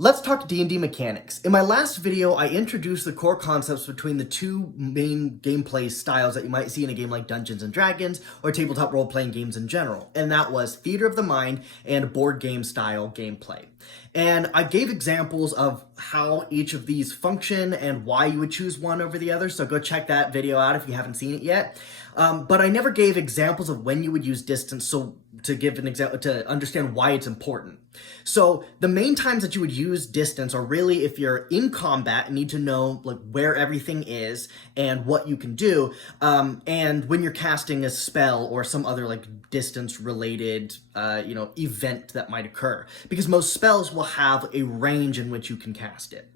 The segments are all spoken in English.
Let's talk D&D mechanics. In my last video, I introduced the core concepts between the two main gameplay styles that you might see in a game like Dungeons & Dragons or tabletop role-playing games in general, and that was theater of the mind and board game style gameplay. And I gave examples of how each of these function and why you would choose one over the other, so go check that video out if you haven't seen it yet. But I never gave examples of when you would use distance, so to give an example, to understand why it's important. So the main times that you would use distance are really if you're in combat and need to know like where everything is and what you can do, and when you're casting a spell or some other like distance related event that might occur, because most spells will have a range in which you can cast it.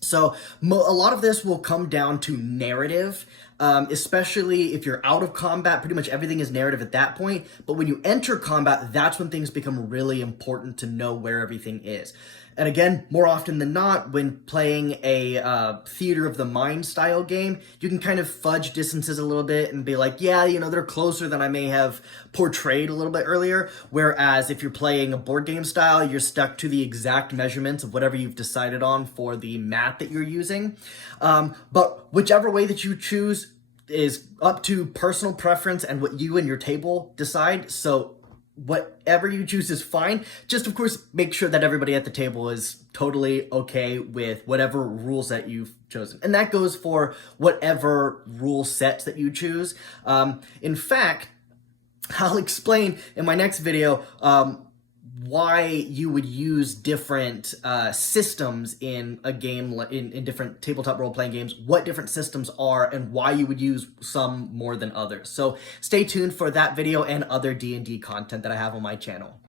So a lot of this will come down to narrative, especially if you're out of combat. Pretty much everything is narrative at that point. But when you enter combat, that's when things become really important to know where everything is. And again, more often than not, when playing a theater of the mind style game, you can kind of fudge distances a little bit and be like, yeah, they're closer than I may have portrayed a little bit earlier. Whereas if you're playing a board game style, you're stuck to the exact measurements of whatever you've decided on for the mat that you're using. But whichever way that you choose is up to personal preference and what you and your table decide. So whatever you choose is fine. Just, of course, make sure that everybody at the table is totally okay with whatever rules that you've chosen. And that goes for whatever rule sets that you choose. In fact, I'll explain in my next video why you would use different systems in a game, in different tabletop role-playing games, what different systems are, and why you would use some more than others. So stay tuned for that video and other D&D content that I have on my channel.